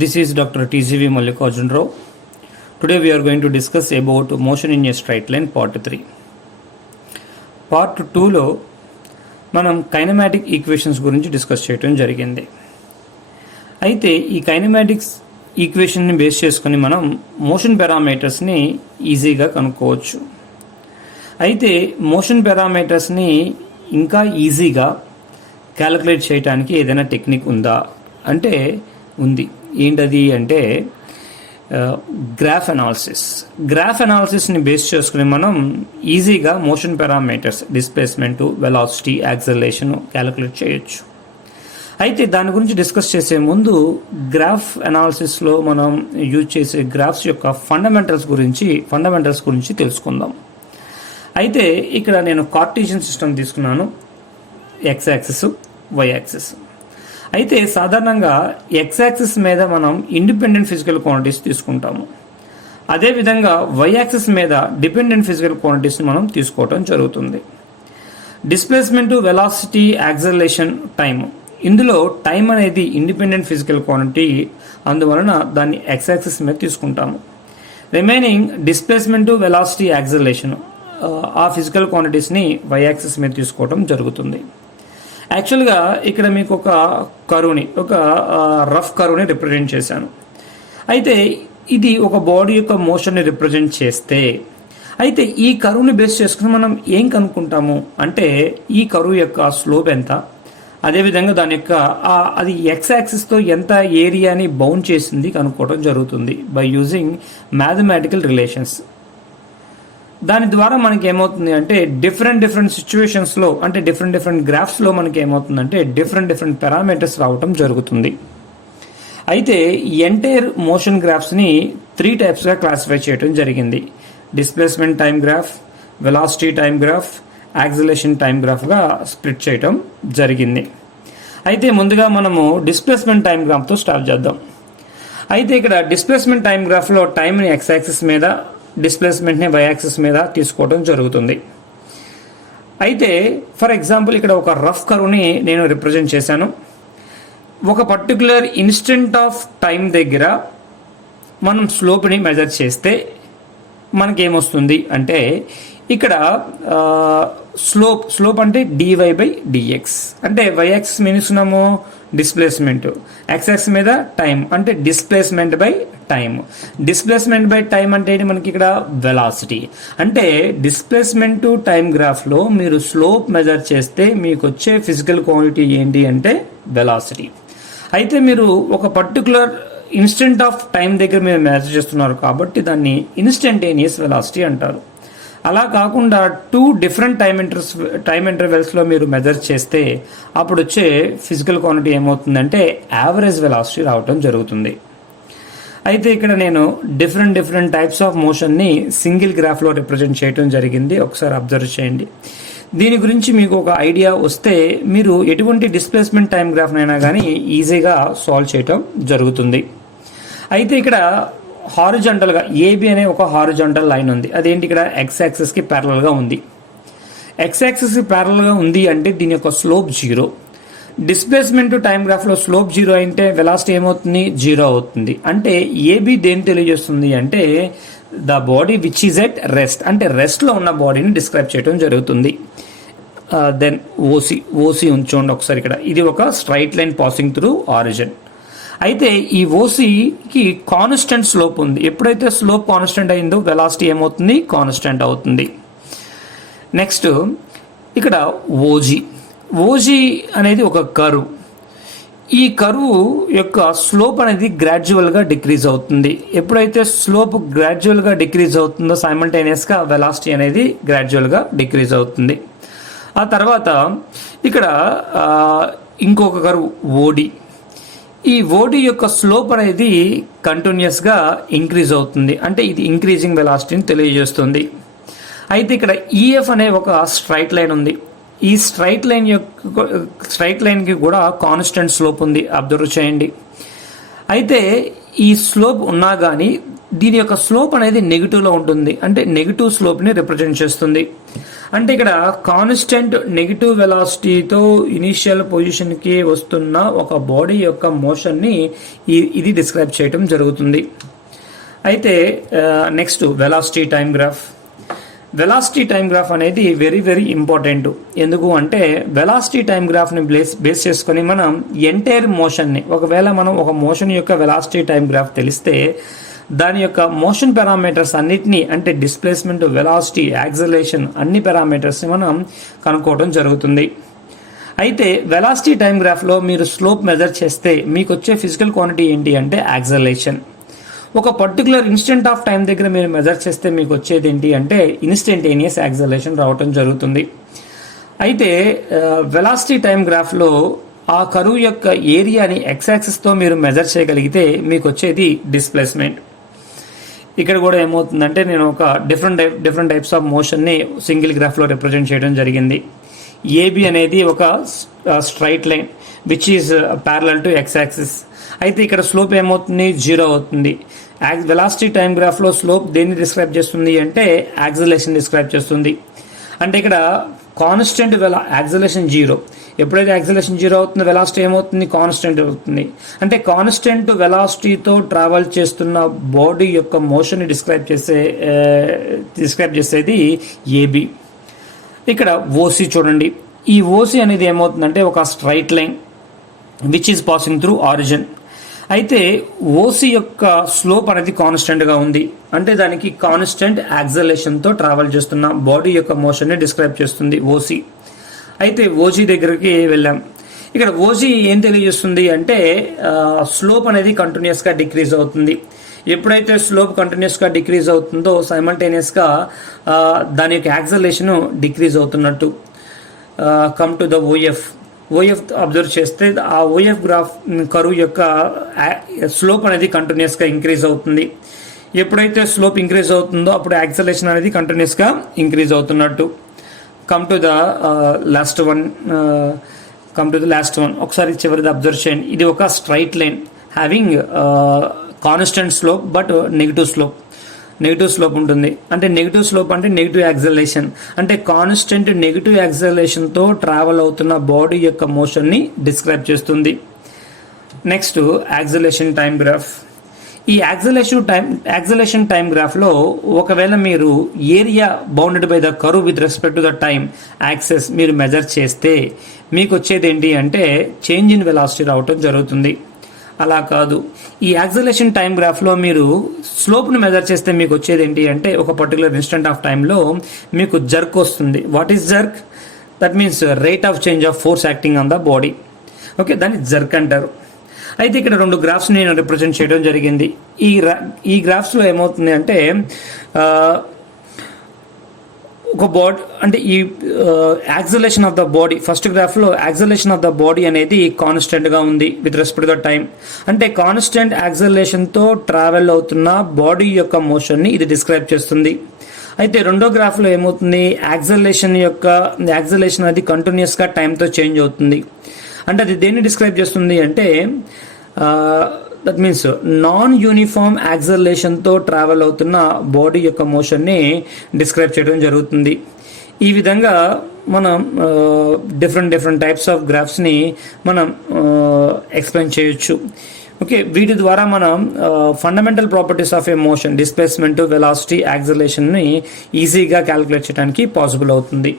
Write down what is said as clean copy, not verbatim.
This is Dr. TCV Mallikarjun Rao. Today we are going to discuss about motion in a straight line part 3. Part 2లో మనం kinematic equations గురించి discuss చేయడం జరిగింది. అయితే ఈ kinematics ఈక్వేషన్ని బేస్ చేసుకొని మనం మోషన్ పారామీటర్స్ని ఈజీగా కనుక్కోవచ్చు. అయితే మోషన్ పారామీటర్స్ని ఇంకా ఈజీగా క్యాలిక్యులేట్ చేయడానికి ఏదైనా టెక్నిక్ ఉందా అంటే ఉంది. ఏంటది అంటే గ్రాఫ్ అనాలిసిస్ని బేస్ చేసుకుని మనం ఈజీగా motion parameters డిస్ప్లేస్మెంటు, velocity, acceleration calculate చేయొచ్చు. అయితే దాని గురించి డిస్కస్ చేసే ముందు గ్రాఫ్ అనాలిసిస్లో మనం యూజ్ చేసే గ్రాఫ్స్ యొక్క ఫండమెంటల్స్ గురించి తెలుసుకుందాం. అయితే ఇక్కడ నేను కార్టీజియన్ సిస్టమ్ తీసుకున్నాను, ఎక్స్ యాక్సిస్, వై యాక్సిస్. అయితే సాధారణంగా ఎక్స్ యాక్సిస్ మీద మనం ఇండిపెండెంట్ ఫిజికల్ క్వాంటిటీస్ తీసుకుంటాము. అదేవిధంగా వై యాక్సిస్ మీద డిపెండెంట్ ఫిజికల్ క్వాంటిటీస్ని మనం తీసుకోవడం జరుగుతుంది. డిస్ప్లేస్మెంట్, వెలాసిటీ, యాక్సలరేషన్, టైం, ఇందులో టైం అనేది ఇండిపెండెంట్ ఫిజికల్ క్వాంటిటీ, అందువలన దాన్ని ఎక్స్ యాక్సిస్ మీద తీసుకుంటాము. రిమైనింగ్ డిస్ప్లేస్మెంట్, వెలాసిటీ, యాక్సలరేషన్ ఆ ఫిజికల్ క్వాంటిటీస్ని వై యాక్సిస్ మీద తీసుకోవడం జరుగుతుంది. యాక్చువల్గా ఇక్కడ మీకు ఒక రఫ్ కరువుని రిప్రజెంట్ చేశాను. అయితే ఇది ఒక బాడీ యొక్క మోషన్ని రిప్రజెంట్ చేస్తే, అయితే ఈ కరువుని బేస్ చేసుకుని మనం ఏం కనుక్కుంటాము అంటే ఈ కరువు యొక్క స్లోప్ ఎంత, అదేవిధంగా దాని యొక్క అది ఎక్స్ యాక్సిస్తో ఎంత ఏరియాని బౌండ్ చేసింది కనుక్కోవడం జరుగుతుంది బై యూజింగ్ మ్యాథమెటికల్ రిలేషన్స్. దాని ద్వారా మనకి ఏమవుతుంది అంటే డిఫరెంట్ సిచ్యువేషన్స్లో అంటే డిఫరెంట్ గ్రాఫ్స్లో మనకి ఏమవుతుందంటే డిఫరెంట్ పారామీటర్స్ రావటం జరుగుతుంది. అయితే ఎంటైర్ మోషన్ గ్రాఫ్స్ని 3 టైప్స్గా క్లాసిఫై చేయడం జరిగింది. Displacement time graph, velocity time graph, acceleration time గ్రాఫ్గా స్ప్లిట్ చేయడం జరిగింది. అయితే ముందుగా మనము డిస్ప్లేస్మెంట్ టైం గ్రాఫ్తో స్టార్ట్ చేద్దాం. అయితే ఇక్కడ డిస్ప్లేస్మెంట్ టైం గ్రాఫ్లో టైంని ఎక్స్ యాక్సిస్ మీద, డిస్ప్లేస్మెంట్ని వై యాక్సిస్ మీద తీసుకోవడం జరుగుతుంది. అయితే ఫర్ ఎగ్జాంపుల్ ఇక్కడ ఒక రఫ్ కర్వ్ని నేను రిప్రజెంట్ చేశాను. ఒక పర్టికులర్ ఇన్స్టెంట్ ఆఫ్ టైం దగ్గర మనం స్లోప్ని మెజర్ చేస్తే మనకేమొస్తుంది అంటే ఇక్కడ స్లోప్ అంటే dy/dx, అంటే వై యాక్సిస్ మీనిస్తున్నాము డిస్ప్లేస్మెంట్, ఎక్స్ యాక్సిస్ మీద టైం అంటే displacement by time. Displacement by time అంటే మనకి ఇక్కడ వెలాసిటీ. అంటే డిస్ప్లేస్మెంట్ టైం గ్రాఫ్లో మీరు స్లోప్ మెజర్ చేస్తే మీకు వచ్చే ఫిజికల్ క్వాంటిటీ ఏంటి అంటే వెలాసిటీ. అయితే మీరు ఒక పర్టికులర్ ఇన్స్టెంట్ ఆఫ్ టైం దగ్గర మీరు మెజర్ చేస్తున్నారు కాబట్టి దాన్ని ఇన్స్టంటేనియస్ వెలాసిటీ అంటారు. అలా కాకుండా 2 డిఫరెంట్ టైం ఇంటర్వెల్స్లో మీరు మెజర్ చేస్తే అప్పుడు వచ్చే ఫిజికల్ క్వాంటిటీ ఏమవుతుందంటే యావరేజ్ వెలాసిటీ రావటం జరుగుతుంది. అయితే ఇక్కడ నేను డిఫరెంట్ టైప్స్ ఆఫ్ మోషన్ని సింగిల్ గ్రాఫ్లో రిప్రజెంట్ చేయడం జరిగింది. ఒకసారి అబ్జర్వ్ చేయండి. దీని గురించి మీకు ఒక ఐడియా వస్తే మీరు ఎటువంటి డిస్ప్లేస్మెంట్ టైం గ్రాఫ్నైనా కానీ ఈజీగా సాల్వ్ చేయటం జరుగుతుంది. అయితే ఇక్కడ హారిజాంటల్గా ఏబి అనే ఒక హారిజాంటల్ లైన్ ఉంది. అదేంటి ఇక్కడ ఎక్స్ యాక్సిస్కి ప్యారలల్గా ఉంది. ఎక్స్ యాక్సిస్కి ప్యారలల్గా ఉంది అంటే దీని యొక్క స్లోప్ 0. డిస్ప్లేస్మెంట్ టైం గ్రాఫ్లో స్లోప్ 0 అంటే వెలాసిటీ ఏమవుతుంది 0 అవుతుంది. అంటే ఏబి దేని తెలియజేస్తుంది అంటే the body which is at rest, అంటే రెస్ట్లో ఉన్న బాడీని డిస్క్రైబ్ చేయడం జరుగుతుంది. దెన్ ఓసి ఉంచండి ఒకసారి. ఇక్కడ ఇది ఒక straight line passing through origin. అయితే ఈ ఓసికి కాన్స్టెంట్ స్లోప్ ఉంది. ఎప్పుడైతే స్లోప్ కాన్స్టెంట్ అయిందో వెలాసిటీ ఏమవుతుంది కాన్స్టెంట్ అవుతుంది. నెక్స్ట్ ఇక్కడ ఓజీ అనేది ఒక కర్వ్. ఈ కర్వ్ యొక్క స్లోప్ అనేది గ్రాడ్యువల్గా డిక్రీజ్ అవుతుంది. ఎప్పుడైతే స్లోప్ గ్రాడ్యువల్గా డిక్రీజ్ అవుతుందో సైమల్టేనియస్గా వెలాసిటీ అనేది గ్రాడ్యువల్గా డిక్రీజ్ అవుతుంది. ఆ తర్వాత ఇక్కడ ఇంకొక కర్వ్ ఓడి. ఈ ఓడి యొక్క స్లోప్ అనేది కంటిన్యూస్గా ఇంక్రీజ్ అవుతుంది, అంటే ఇది ఇంక్రీజింగ్ వెలాసిటీని తెలియజేస్తుంది. అయితే ఇక్కడ ఈఎఫ్ అనే ఒక స్ట్రైట్ లైన్ ఉంది. ఈ స్ట్రైట్ లైన్కి కూడా కాన్స్టెంట్ స్లోప్ ఉంది, అబ్జర్వ్ చేయండి. అయితే ఈ స్లోప్ ఉన్నా కానీ దీని యొక్క స్లోప్ అనేది నెగిటివ్లో ఉంటుంది, అంటే నెగిటివ్ స్లోప్ని రిప్రజెంట్ చేస్తుంది. అంటే ఇక్కడ కాన్స్టెంట్ నెగిటివ్ వెలాసిటీతో ఇనిషియల్ పొజిషన్కి వస్తున్న ఒక బాడీ యొక్క మోషన్ని ఇది డిస్క్రైబ్ చేయడం జరుగుతుంది. అయితే next velocity time graph. Velocity time graph అనేది వెరీ వెరీ ఇంపార్టెంట్. ఎందుకు అంటే వెలాసిటీ టైం గ్రాఫ్ని బేస్ చేసుకొని మనం ఎంటైర్ మోషన్ని, ఒకవేళ మనం ఒక మోషన్ యొక్క వెలాసిటీ టైం గ్రాఫ్ తెలిస్తే దాని యొక్క మోషన్ పారామీటర్స్ అన్నిటినీ, అంటే డిస్ప్లేస్మెంట్, వెలాసిటీ, యాక్సలరేషన్, అన్ని పారామీటర్స్ని మనం కనుక్కోవడం జరుగుతుంది. అయితే వెలాసిటీ టైం గ్రాఫ్లో మీరు స్లోప్ మెజర్ చేస్తే మీకు వచ్చే ఫిజికల్ క్వాంటిటీ ఏంటి అంటే యాక్సలరేషన్. ఒక పర్టికులర్ ఇన్స్టెంట్ ఆఫ్ టైం దగ్గర మీరు మెజర్ చేస్తే మీకు వచ్చేది ఏంటి అంటే ఇన్స్టెంటేనియస్ యాక్సలరేషన్ రావటం జరుగుతుంది. అయితే వెలాసిటీ టైం గ్రాఫ్లో ఆ కరువు యొక్క ఏరియాని ఎక్స్ యాక్సిస్తో మీరు మెజర్ చేయగలిగితే మీకు వచ్చేది డిస్ప్లేస్మెంట్. ఇక్కడ కూడా ఏమవుతుందంటే నేను ఒక డిఫరెంట్ టైప్స్ ఆఫ్ మోషన్ని సింగిల్ గ్రాఫ్లో రిప్రజెంట్ చేయడం జరిగింది. ఏబి అనేది ఒక straight line which is parallel to X axis. అయితే ఇక్కడ స్లోప్ ఏమవుతుంది, 0 అవుతుంది. వెలాసిటీ టైం గ్రాఫ్లో స్లోప్ దేన్ని డిస్క్రైబ్ చేస్తుంది అంటే యాక్సలరేషన్ డిస్క్రైబ్ చేస్తుంది. అంటే ఇక్కడ కాన్స్టెంట్ యాక్సలరేషన్ 0. ఎప్పుడైతే యాక్సలరేషన్ 0 అవుతుందో వెలాసిటీ ఏమవుతుంది, కాన్స్టెంట్ అవుతుంది. అంటే కాన్స్టెంట్ వెలాసిటీతో ట్రావెల్ చేస్తున్న బాడీ యొక్క మోషన్ని డిస్క్రైబ్ చేసేది ఏబి. ఇక్కడ ఓసి చూడండి. ఈ ఓసి అనేది ఏమవుతుందంటే ఒక straight line which is passing through origin. అయితే ఓసి యొక్క స్లోప్ అనేది కాన్స్టెంట్గా ఉంది. అంటే దానికి కాన్స్టెంట్ యాక్సలరేషన్తో ట్రావెల్ చేస్తున్న బాడీ యొక్క మోషన్ని డిస్క్రైబ్ చేస్తుంది ఓసి. అయితే ఓజీ దగ్గరికి వెళ్ళాం. ఇక్కడ ఓజీ ఏం తెలియజేస్తుంది అంటే స్లోప్ అనేది కంటిన్యూస్గా డిక్రీజ్ అవుతుంది. ఎప్పుడైతే స్లోప్ కంటిన్యూస్గా డిక్రీజ్ అవుతుందో సైమల్టేనియస్గా దాని యొక్క యాక్సలరేషన్ డిక్రీజ్ అవుతున్నట్టు. Come to the OF observe చేస్తే ఆ ఓఎఫ్ గ్రాఫ్ కరువు యొక్క స్లోప్ అనేది కంటిన్యూస్గా ఇంక్రీజ్ అవుతుంది. ఎప్పుడైతే స్లోప్ ఇంక్రీజ్ అవుతుందో అప్పుడు యాక్సలరేషన్ అనేది కంటిన్యూస్గా ఇంక్రీజ్ అవుతున్నట్టు. Come to the last one ఒకసారి చివరిది అబ్జర్వ్ చేయండి. ఇది ఒక straight line having constant slope but negative slope ఉంటుంది. అంటే నెగిటివ్ స్లోప్ అంటే నెగిటివ్ యాక్సలరేషన్, అంటే కాన్స్టెంట్ నెగిటివ్ యాక్సలరేషన్తో ట్రావెల్ అవుతున్న బాడీ యొక్క మోషన్ని డిస్క్రైబ్ చేస్తుంది. Next acceleration time graph. ఈ యాక్సలరేషన్ టైం గ్రాఫ్లో ఒకవేళ మీరు area bounded by the curve with respect to the time access మీరు మెజర్ చేస్తే మీకు వచ్చేది ఏంటి అంటే చేంజ్ ఇన్ వెలాసిటీ రావటం జరుగుతుంది. అలా కాదు, ఈ యాక్సలరేషన్ టైం గ్రాఫ్లో మీరు స్లోప్ని మెజర్ చేస్తే మీకు వచ్చేది ఏంటి అంటే ఒక పర్టికులర్ ఇన్స్టెంట్ ఆఫ్ టైంలో మీకు జర్క్ వస్తుంది. What is jerk? That means rate of change of force acting on the body. Okay, దాన్ని జర్క్ అంటారు. అయితే ఇక్కడ 2 గ్రాఫ్స్ నేను రిప్రజెంట్ చేయడం జరిగింది. ఈ గ్రాఫ్స్లో ఏమవుతుంది అంటే ఒక బాడీ అంటే ఈ acceleration of the body, first గ్రాఫ్లో యాక్సలరేషన్ ఆఫ్ ద బాడీ అనేది కాన్స్టెంట్గా ఉంది with respect to the time. అంటే కాన్స్టెంట్ యాక్సలరేషన్తో ట్రావెల్ అవుతున్న బాడీ యొక్క మోషన్ని ఇది డిస్క్రైబ్ చేస్తుంది. అయితే రెండో గ్రాఫ్లో ఏమవుతుంది, యాక్సలరేషన్ అనేది కంటిన్యూస్గా టైంతో చేంజ్ అవుతుంది. అంటే అది దేన్ని డిస్క్రైబ్ చేస్తుంది అంటే దట్ మీన్స్ నాన్ యూనిఫామ్ యాక్సలరేషన్తో ట్రావెల్ అవుతున్న బాడీ యొక్క మోషన్ని డిస్క్రైబ్ చేయడం జరుగుతుంది. ఈ విధంగా మనం డిఫరెంట్ టైప్స్ ఆఫ్ గ్రాఫ్స్ని మనం ఎక్స్ప్లెయిన్ చేయొచ్చు. ఓకే, వీటి ద్వారా మనం fundamental properties of a motion, displacement, velocity, యాక్సలరేషన్ని ఈజీగా క్యాలిక్యులేట్ చేయడానికి పాసిబుల్ అవుతుంది.